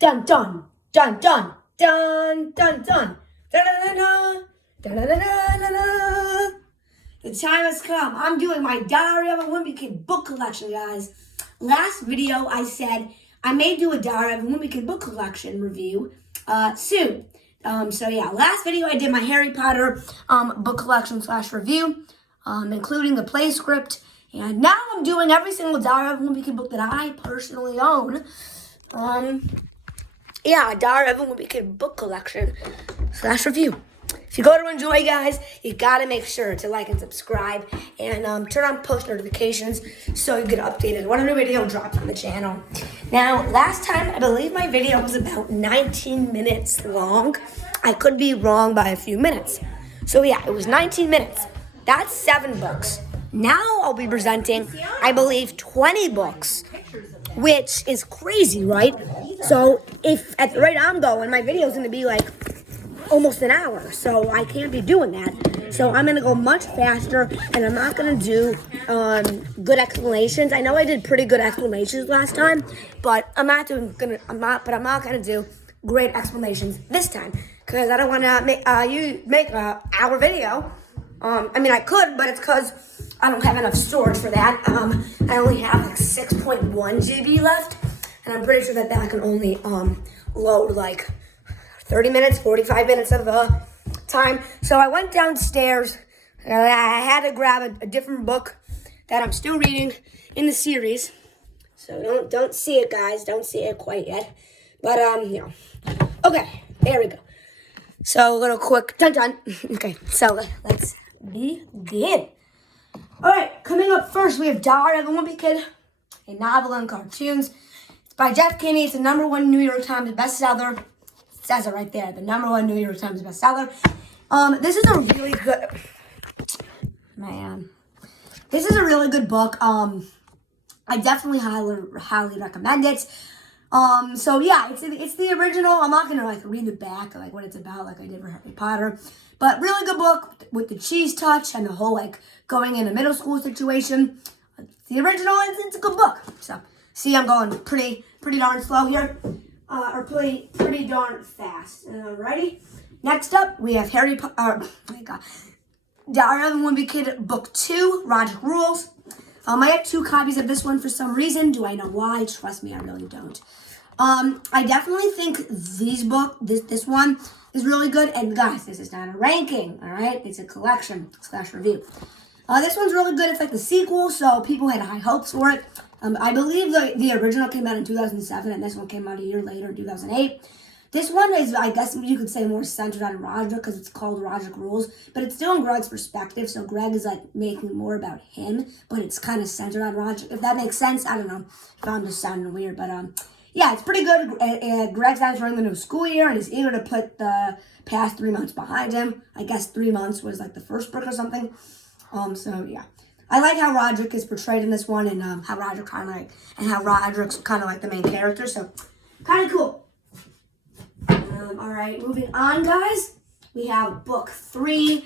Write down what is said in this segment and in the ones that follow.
Dun dun dun dun dun dun dun. The time has come. I'm doing my Diary of a Wimpy Kid book collection, guys. Last video I said I may do a Diary of a Wimpy Kid book collection review soon. So yeah, last video I did my Harry Potter book collection / review, including the play script. And now I'm doing every single Diary of a Wimpy Kid book that I personally own. Yeah, Diary of a Wimpy Kid book collection / review. If you go to enjoy, guys, you gotta make sure to like and subscribe and turn on post notifications so you get updated when a new video drops on the channel. Now, last time, I believe my video was about 19 minutes long. I could be wrong by a few minutes. So yeah, it was 19 minutes. That's 7 books. Now I'll be presenting, I believe, 20 books, which is crazy, right? So if at the rate I'm going, my video is going to be like almost an hour, so I can't be doing that. So I'm going to go much faster, and I'm not going to do good explanations. I know I did pretty good explanations last time, but I'm not going to do great explanations this time because I don't want to make an hour video. I mean, I could, but it's because I don't have enough storage for that. I only have like 6.1 GB left, and I'm pretty sure that can only load like 30 minutes, 45 minutes of time. So I went downstairs. I had to grab a different book that I'm still reading in the series. So don't see it, guys. Don't see it quite yet. But you know. Okay, there we go. So a little quick dun. Okay, so let's begin. All right, coming up first, we have Diary of a Wimpy Kid, a novel and cartoons. It's by Jeff Kinney. It's a #1 New York Times bestseller. It says it right there, the #1 New York Times bestseller. This is a really good, This is a really good book. I definitely highly recommend it. So yeah, it's the original. I'm not gonna like read the back, like what it's about, like I did for Harry Potter. But really good book with the cheese touch and the whole like going in a middle school situation. The original, it's a good book. So see, I'm going pretty darn slow here, or pretty darn fast. Ready? Next up, we have Diary of a Wimpy Kid Book 2, Logic Rules. I have 2 copies of this one for some reason. Do I know why? Trust me, I really don't. I definitely think this one is really good. And guys, this is not a ranking, all right? It's a collection / review. This one's really good. It's like the sequel, so people had high hopes for it. I believe the original came out in 2007, and this one came out a year later, 2008. This one is, I guess you could say, more centered on Roger because it's called Logic Rules, but it's still in Greg's perspective, so Greg is like making more about him, but it's kind of centered on Roger. If that makes sense, I don't know if I'm just sounding weird, but yeah, it's pretty good. Greg's entering the new school year, and he's eager to put the past 3 months behind him. I guess 3 months was like the first book or something. So yeah, I like how Roderick is portrayed in this one, and how Roderick's kind of like the main character. So kind of cool. All right, moving on, guys. We have book 3,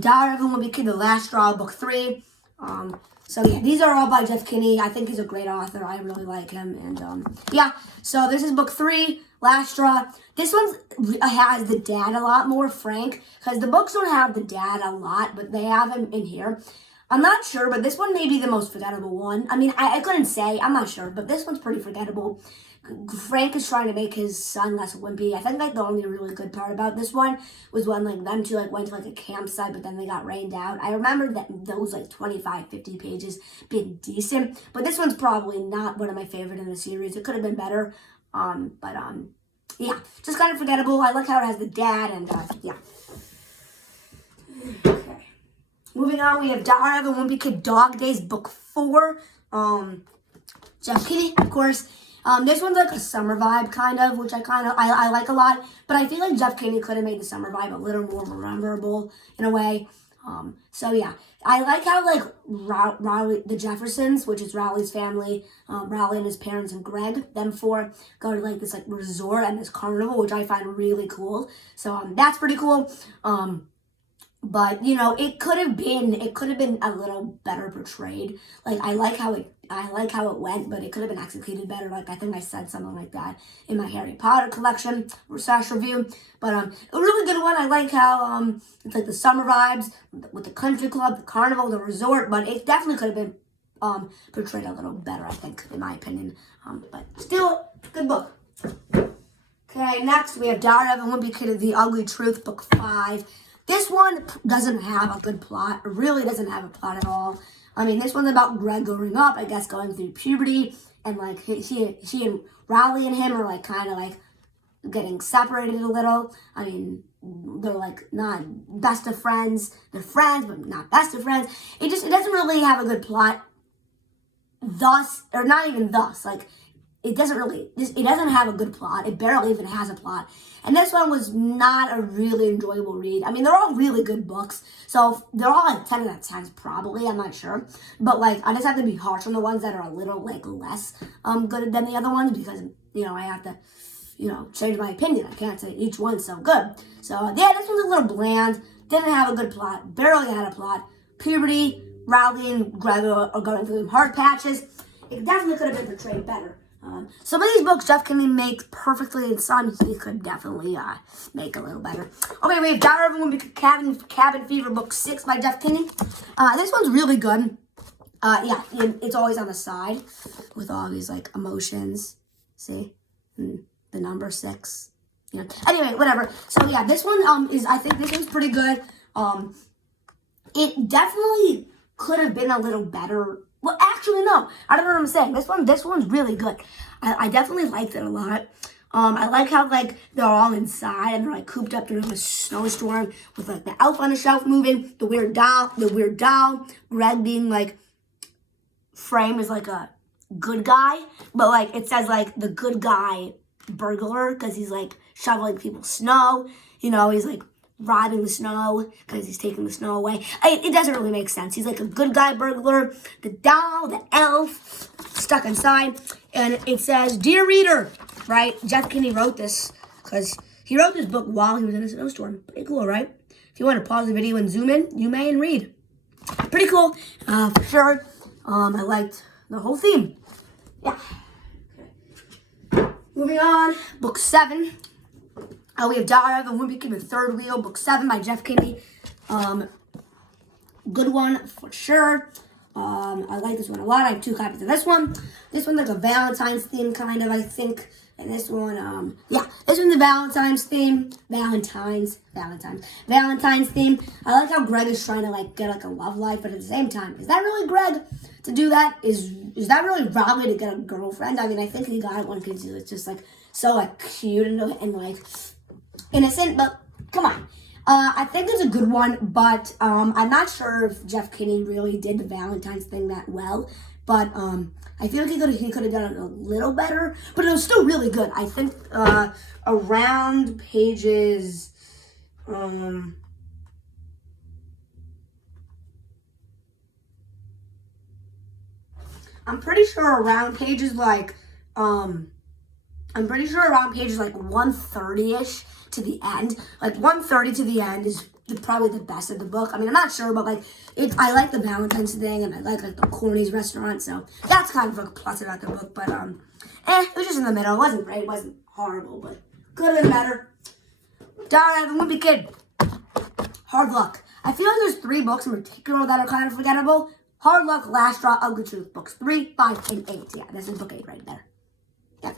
Diary of a Wimpy Kid, The Last Straw, book 3. So yeah, these are all by Jeff Kinney. I think he's a great author. I really like him, and yeah. So this is book 3, Last Straw. This one has the dad a lot more, Frank, because the books don't have the dad a lot, but they have him in here. I'm not sure, but this one may be the most forgettable one. I mean, I couldn't say. I'm not sure, but this one's pretty forgettable. Frank is trying to make his son less wimpy. I think like the only really good part about this one was when like them two like went to like a campsite, but then they got rained out. I remember that those like 25-50 pages being decent, but this one's probably not one of my favorite in the series. It could have been better, but yeah, just kind of forgettable. I like how it has the dad, and yeah. Okay, moving on, we have Diary of a Wimpy Kid Dog Days book 4. Jeff Kinney, of course. This one's like a summer vibe, kind of, which I like a lot. But I feel like Jeff Kinney could have made the summer vibe a little more memorable in a way. So yeah, I like how like Rowley, the Jeffersons, which is Rowley's family, Rowley and his parents and Greg, them 4 go to like this like resort and this carnival, which I find really cool. So that's pretty cool. But you know, it could have been a little better portrayed. Like I like how I like how it went, but it could have been executed better. Like, I think I said something like that in my Harry Potter collection / review. But a really good one. I like how it's like the summer vibes with the country club, the carnival, the resort. But it definitely could have been portrayed a little better, I think, in my opinion. But still, good book. Okay, next we have Diary of a Wimpy Kid of the Ugly Truth, book 5. This one doesn't have a good plot. It really doesn't have a plot at all. I mean, this one's about Greg growing up, I guess, going through puberty, and like she and Rowley and him are like kind of like getting separated a little. I mean, they're like not best of friends. They're friends, but not best of friends. It doesn't really have a good plot. Thus, or not even thus, like it doesn't have a good plot. It barely even has a plot. And this one was not a really enjoyable read. I mean, they're all really good books. So they're all like 10 out of 10 probably. I'm not sure. But like, I just have to be harsh on the ones that are a little like less good than the other ones because, I have to, change my opinion. I can't say each one's so good. So yeah, this one's a little bland. Didn't have a good plot. Barely had a plot. Puberty, Rowley and Greg are going through them hard patches. It definitely could have been portrayed better. Some of these books Jeff Kinney makes perfectly, and some he could definitely make a little better. Okay, we have Diary of a Wimpy Cabin Fever, book 6 by Jeff Kinney. This one's really good. Yeah, it's always on the side with all these like emotions. See, the number 6. Anyway, whatever. So yeah, this one I think this one's pretty good. It definitely could have been a little better. Well, actually, no. I don't know what I'm saying. This one's really good. I definitely liked it a lot. I like how, like, they're all inside and they're, like, cooped up during a snowstorm with, like, the elf on the shelf moving, the weird doll, Greg being, like, framed as, like, a good guy. But, like, it says, like, the good guy burglar because he's, like, shoveling people's snow. He's, like, robbing the snow because he's taking the snow away. It doesn't really make sense. He's like a good guy burglar. The doll, the elf, stuck inside. And it says, "Dear reader," right? Jeff Kinney wrote this because he wrote this book while he was in a snowstorm. Pretty cool, right? If you want to pause the video and zoom in, you may and read. Pretty cool, for sure. I liked the whole theme. Yeah. Okay. Moving on, book 7. We have Diary of a Wimpy Kid, the Third Wheel, book 7 by Jeff Kinney. Good one for sure. I like this one a lot. I have 2 copies of this one. This one's like a Valentine's theme, kind of, I think. And this one, this one's the Valentine's theme. Valentine's theme. I like how Greg is trying to like get like a love life, but at the same time, is that really Greg to do that? Is that really Rowley to get a girlfriend? I mean, I think he got one because it's just like so like cute and like innocent, but come on. I think it's a good one, but I'm not sure if Jeff Kinney really did the Valentine's thing that well. But I feel like he could have done it a little better, but it was still really good. I think around pages I'm pretty sure around pages like 130-ish to the end. Like 130 to the end is probably the best of the book. I mean, I'm not sure, but like I like the Valentine's thing, and I like the Corny's restaurant, so that's kind of a plus about the book. But it was just in the middle. It wasn't great. It wasn't horrible, but could have been better. Diary of a Wimpy Kid. Hard Luck. I feel like there's 3 books in particular that are kind of forgettable. Hard Luck, Last Straw, Ugly Truth, books 3, 5, and 8. Yeah, this is book 8 right there. Yeah.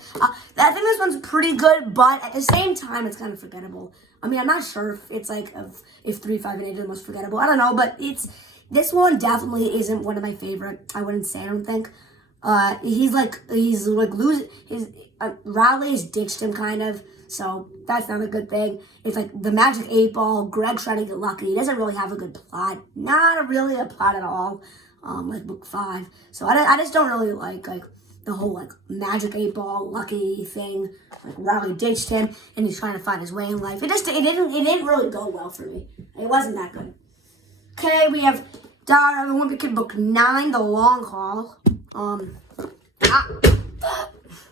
I think this one's pretty good, but at the same time, it's kind of forgettable. I mean, I'm not sure if it's like if 3, 5, and 8 are the most forgettable. I don't know, but this one definitely isn't one of my favorite. I wouldn't say. I don't think. He's like losing his. Rowley has ditched him kind of, so that's not a good thing. It's like the Magic 8 Ball. Greg trying to get lucky. He doesn't really have a good plot. Not really a plot at all. Like book 5. So I just don't really like the whole like Magic 8 Ball lucky thing. Like Rowley ditched him and he's trying to find his way in life. It didn't really go well for me. It wasn't that good. Okay, we have Diary of a Wimpy Kid, book 9, The Long Haul.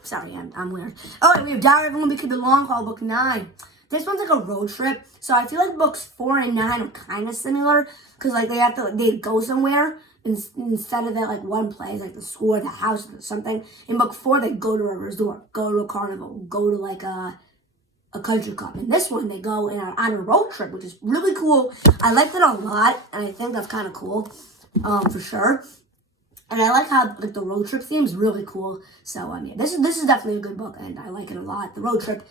Sorry, I'm weird. Oh, we have Diary of a Wimpy Kid, The Long Haul, book 9. This one's like a road trip, so I feel like books 4 and 9 are kind of similar because like they go somewhere instead of that, like one place, like the school or the house or something. In book 4, they go to a resort, go to a carnival, go to like a country club. In this one, they go on a road trip, which is really cool. I liked it a lot, and I think that's kind of cool, for sure. And I like how like the road trip theme is really cool. So yeah, this is definitely a good book, and I like it a lot. The road trip,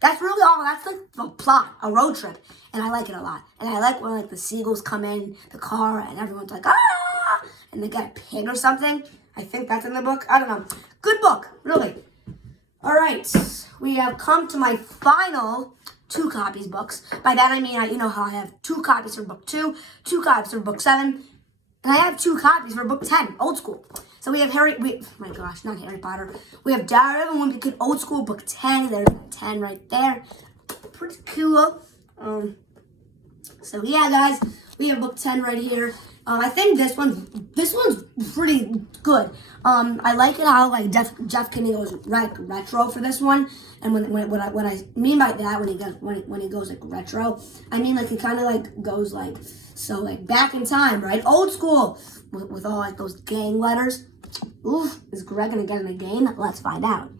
that's really all. That's like the plot, a road trip, and I like it a lot. And I like when like the seagulls come in the car, and everyone's like ah, and they get a pig or something. I think that's in the book. I don't know. Good book, really. All right, we have come to my final 2 copies books. By that I mean, you know how I have 2 copies for book 2, 2 copies for book 7. And I have 2 copies for book 10, old school. So we have my gosh, not Harry Potter. We have Diary of a Wimpy Kid, old school, book 10. There's 10 right there. Pretty cool. So yeah, guys, we have book 10 right here. I think this one's pretty good. I like it how like Jeff Kinney goes retro for this one, and what I mean by that when he goes like retro, I mean like he kind of like goes like so like back in time, right? Old school with all like those gang letters. Oof, is Greg gonna get in a gang? Let's find out.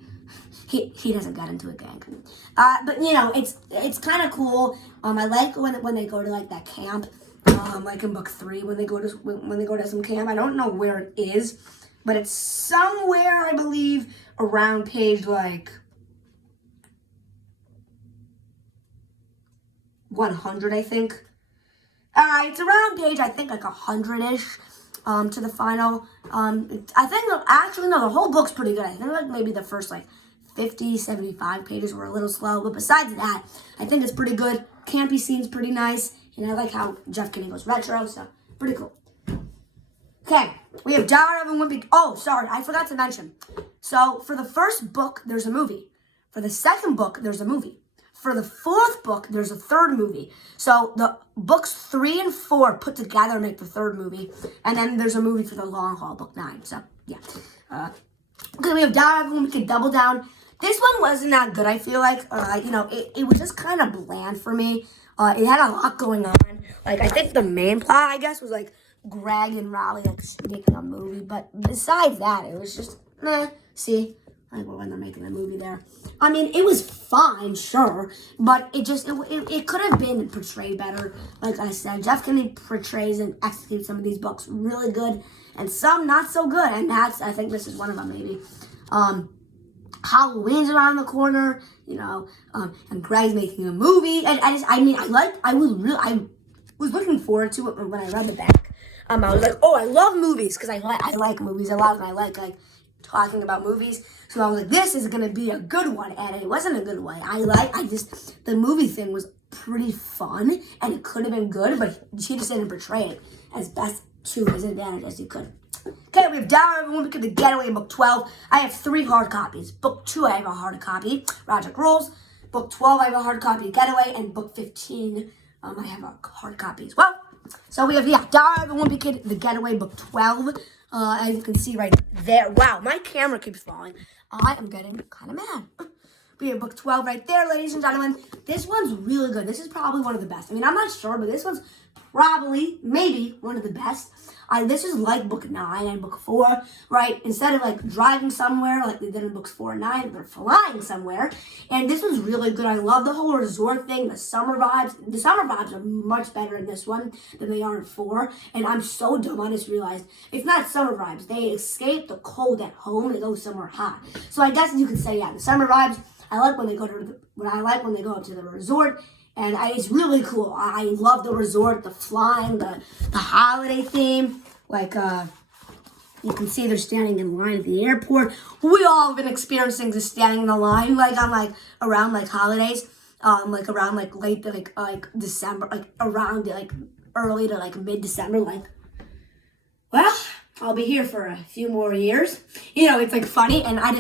He doesn't get into a gang, but you know it's kind of cool. I like when they go to like that camp. Like in book 3 when they go to some camp. I don't know where it is, but it's somewhere I believe around page like 100, I think. It's around page I think like 100-ish to the final. I think actually no, the whole book's pretty good. I think like maybe the first like 50, 75 pages were a little slow, but besides that, I think it's pretty good. Campy scene's pretty nice. And I like how Jeff Kinney goes retro, so pretty cool. Okay, we have Diary of a Wimpy. Oh, sorry, I forgot to mention. So for the first book, there's a movie. For the second book, there's a movie. For the 4th book, there's a 3rd movie. So the books 3 and 4 put together make the 3rd movie, and then there's a movie for the long haul, book 9. So yeah. Okay, we have Diary of a Wimpy Kid, Double Down. This one wasn't that good. I feel like you know it was just kind of bland for me. It had a lot going on. Like, I think the main plot, I guess, was, like, Greg and Rowley, like, making a movie. But besides that, it was just, meh. See? Like, when they're making a movie there. I mean, it was fine, sure. But it could have been portrayed better. Like I said, Jeff Kinney portrays and executes some of these books really good. And some not so good. And I think this is one of them, maybe. Halloween's around the corner, you know, and Greg's making a movie, and I was looking forward to it when I read the back. I was like, oh, I love movies, because I like movies a lot, and I like talking about movies, so I was like, this is gonna be a good one, and it wasn't a good one. The movie thing was pretty fun, and it could have been good, but she just didn't portray it as best to his advantage as he could. Okay, we have Diary of a Wimpy Kid, The Getaway in book 12. I have 3 hard copies. Book 2, I have a hard copy, Project Rules. Book 12, I have a hard copy, Getaway. And book 15, I have a hard copy as well. So we have, Diary of a Wimpy Kid, The Getaway, book 12. As you can see right there. Wow, my camera keeps falling. I am getting kind of mad. We have book 12 right there, ladies and gentlemen. This one's really good. This is probably one of the best. I mean, I'm not sure, but this one's probably, maybe, one of the best. This is like book 9 and book 4, right? Instead of like driving somewhere like they did in books 4 and 9, they're flying somewhere. And this one's really good. I love the whole resort thing, the summer vibes. The summer vibes are much better in this one than they are in 4. And I'm so dumb, I just realized it's not summer vibes. They escape the cold at home and they go somewhere hot. So I guess you could say, the summer vibes. I like when they go up to the resort. And it's really cool. I love the resort, the flying, the holiday theme. Like, you can see they're standing in line at the airport. We all have been experiencing just standing in the line, around holidays, around late December, around early to mid-December. Well, I'll be here for a few more years. You know, it's funny, and I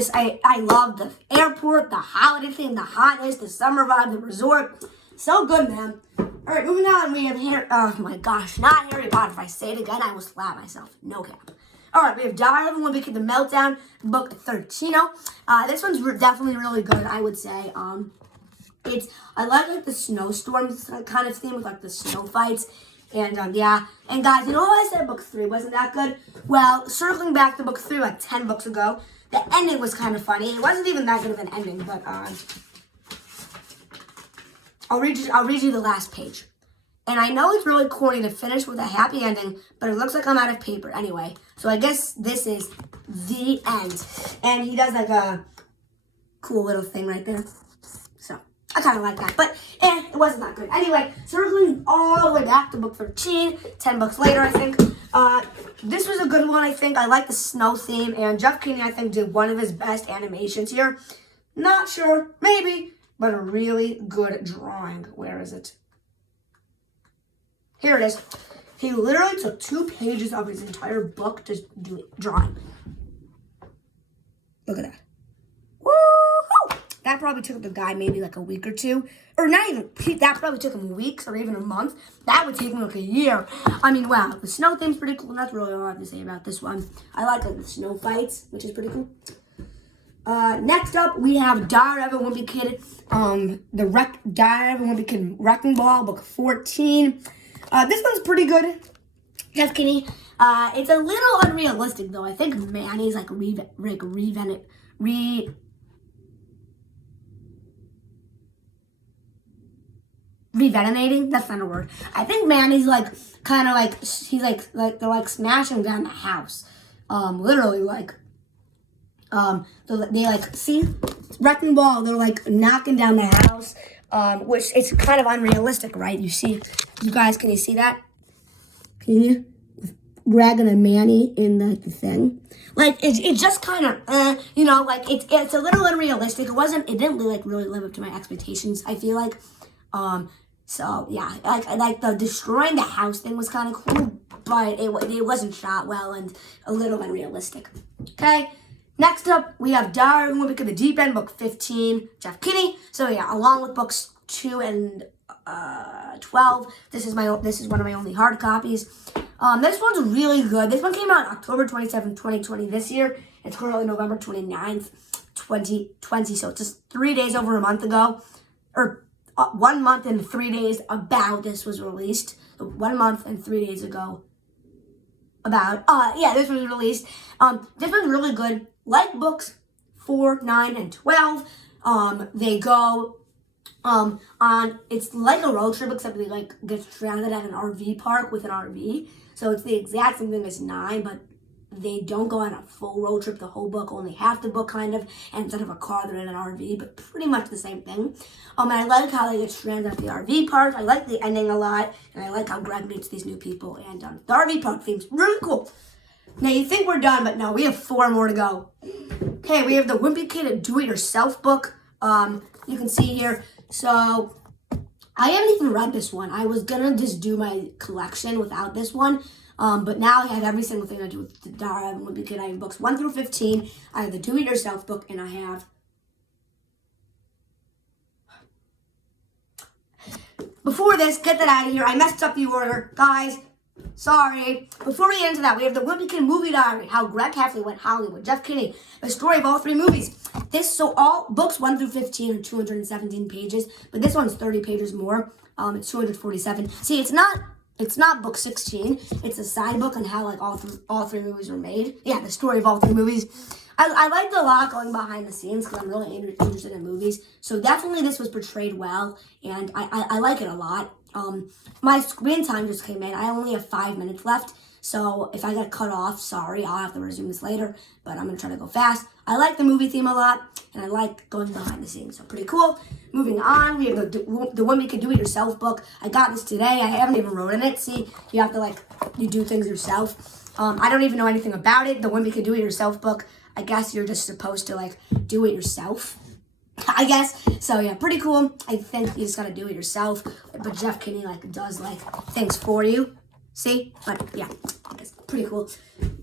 love the airport, the holiday theme, the hotness, the summer vibe, the resort. So good, man. All right, moving on. We have oh my gosh, not Harry Potter. If I say it again, I will slap myself. No cap. All right, we have Diary of a Wimpy Kid, The Meltdown, book 13. This one's definitely really good, I would say. I like the snowstorm kind of theme with the snow fights. And yeah, and guys, you know how I said book 3 wasn't that good? Well, circling back to book 3 like 10 books ago, the ending was kind of funny. It wasn't even that good of an ending, but I'll read you the last page. And I know it's really corny to finish with a happy ending, but it looks like I'm out of paper anyway. So I guess this is the end. And he does like a cool little thing right there. So I kind of like that, but it wasn't that good. Anyway, circling all the way back to book 13, 10 books later, I think. This was a good one, I think. I like the snow theme, and Jeff Kinney, I think, did one of his best animations here. Not sure, maybe, but a really good drawing. Where is it? Here it is. He literally took 2 pages of his entire book to do drawing. Look at that. Woo-hoo! That probably took the guy maybe like a week or 2. Or not even, that probably took him weeks or even a month. That would take me like a year. I mean, wow. The snow thing's pretty cool. That's really all I have to say about this one. I like the snow fights, which is pretty cool. Next up, we have Diary of a Wimpy Kid. Diary of a Wimpy Kid Wrecking Ball, book 14. This one's pretty good. Jeff Kinney. It's a little unrealistic though. I think Manny's like revenating. That's not a word. I think Manny's like kind of like he's like they're like smashing down the house. Literally like they like see wrecking ball. They're like knocking down the house. Which it's kind of unrealistic, right? You guys, can you see that? Can you? Greg and Manny in the thing. Like, it's just kind of, you know, like, it's a little unrealistic. It didn't really live up to my expectations, I feel like. So, yeah, like the destroying the house thing was kind of cool, but it wasn't shot well and a little unrealistic. Okay? Next up, we have Diary of a Wimpy Kid, the Deep End, book 15, Jeff Kinney. So yeah, along with books 2 and 12, this is one of my only hard copies. This one's really good. This one came out October 27, 2020 this year. It's currently November 29th, 2020. So it's just 3 days over a month ago, or 1 month and 3 days about this was released. 1 month and 3 days ago. This was released. This one's really good. Like books 4, 9, and 12, they go on, it's like a road trip, except they like get stranded at an RV park with an RV. So it's the exact same thing as 9, but they don't go on a full road trip the whole book, only half the book kind of, and instead of a car, they're in an RV, but pretty much the same thing. And I like how they get stranded at the RV park. I like the ending a lot, and I like how Greg meets these new people, and the RV park theme's really cool. Now, you think we're done, but no, we have 4 more to go. Okay, we have the Wimpy Kid Do-It-Yourself book. You can see here. So, I haven't even read this one. I was going to just do my collection without this one. But now I have every single thing I do with the Diary of a Wimpy Kid. I have books 1 through 15. I have the Do-It-Yourself book, and I have... Before this, get that out of here. I messed up the order. Guys... Sorry. Before we get into that, we have the Wimpy Kid Movie Diary, How Greg Heffley Went Hollywood, Jeff Kinney, the story of all 3 movies. So all books 1 through 15 are 217 pages, but this one's 30 pages more. It's 247. See, it's not book 16. It's a side book on how like all 3 movies were made. Yeah, the story of all 3 movies. I liked a lot going behind the scenes because I'm really interested in movies. So definitely this was portrayed well, and I like it a lot. My screen time just came in. I only have 5 minutes left, so if I get cut off, sorry, I'll have to resume this later, but I'm going to try to go fast. I like the movie theme a lot, and I like going behind the scenes, so pretty cool. Moving on, we have the Wimpy Kid Do-It-Yourself book. I got this today. I haven't even wrote in it. See, you have to, you do things yourself. I don't even know anything about it. The Wimpy Kid Do-It-Yourself book, I guess you're just supposed to, do it yourself. I guess. So, yeah, pretty cool. I think you just got to do it yourself. But Jeff Kinney, does, things for you. See? But, yeah, I guess pretty cool.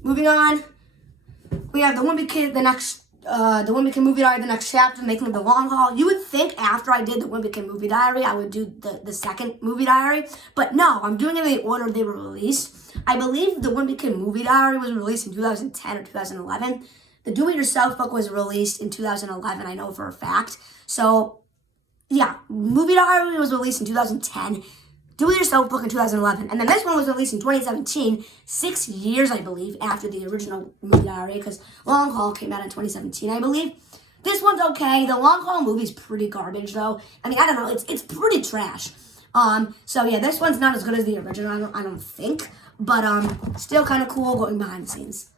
Moving on, we have the Wimpy Kid, the Wimpy Kid Movie Diary, the next chapter, Making of the Long Haul. You would think after I did the Wimpy Kid Movie Diary, I would do the second movie diary. But, no, I'm doing it in the order they were released. I believe the Wimpy Kid Movie Diary was released in 2010 or 2011. The Do-It-Yourself book was released in 2011, I know for a fact. So, yeah, Movie Diary was released in 2010. do-it-yourself book in 2011. And then this one was released in 2017, 6 years, I believe, after the original movie diary, because Long Haul came out in 2017, I believe. This one's okay. The Long Haul movie's pretty garbage, though. I mean, I don't know. It's pretty trash. So yeah, this one's not as good as the original, I don't think. But still kind of cool going behind the scenes.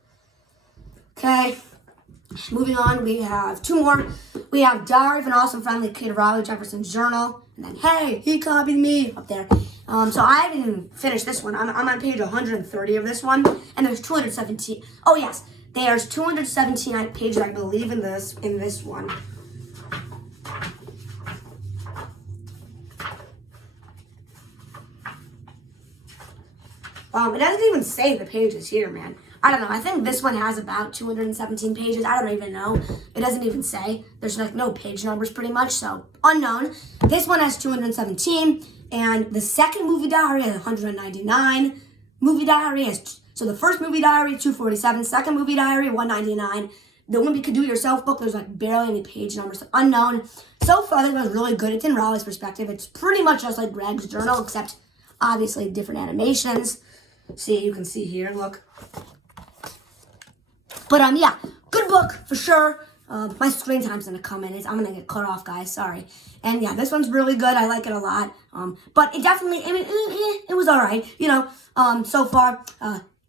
Okay. Moving on, we have two more. We have Diary of an Awesome Friendly Kid, Rowley Jefferson Journal. And then, hey, he copied me up there. So I haven't even finished this one. I'm on page 130 of this one. And there's 217. Oh, yes. There's 217 pages, I believe, in this one. It doesn't even say the pages here, man. I don't know. I think this one has about 217 pages. I don't even know. It doesn't even say. There's like no page numbers pretty much, so unknown. This one has 217, and the second movie diary has 199. Movie diary has, so the first movie diary, 247. Second movie diary, 199. The Wimpy Could Do It Yourself book, there's like barely any page numbers. Unknown. So far, this one's really good. It's in Rowley's perspective. It's pretty much just like Greg's journal, except obviously different animations. See, you can see here, look. But yeah, good book for sure. My screen time's gonna come in. I'm gonna get cut off, guys. Sorry. And yeah, this one's really good. I like it a lot. But it definitely, I mean, it was all right. You know, so far,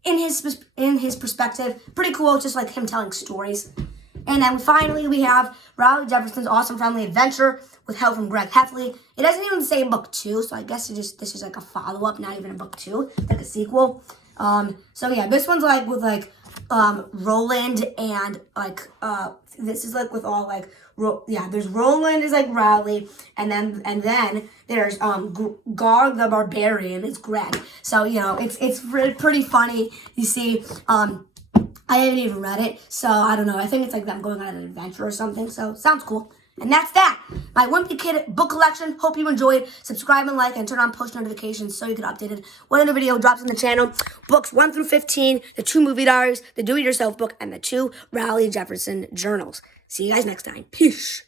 in his perspective, pretty cool. Just like him telling stories. And then finally, we have Rowley Jefferson's Awesome Friendly Adventure with help from Greg Heffley. It doesn't even say book 2, so I guess this is like a follow-up, not even a book 2, like a sequel. So yeah, this one's like with like Roland and like this is like with all like there's Roland is like Rowley, and then there's Garg the Barbarian is Greg. So you know it's pretty funny. You see, I haven't even read it, so I don't know. I think it's like them going on an adventure or something. So sounds cool. And that's that. My Wimpy Kid book collection. Hope you enjoyed. Subscribe and like and turn on post notifications so you get updated when a new video drops on the channel. Books 1 through 15, the 2 movie diaries, the do-it-yourself book, and the 2 Rowley Jefferson journals. See you guys next time. Peace.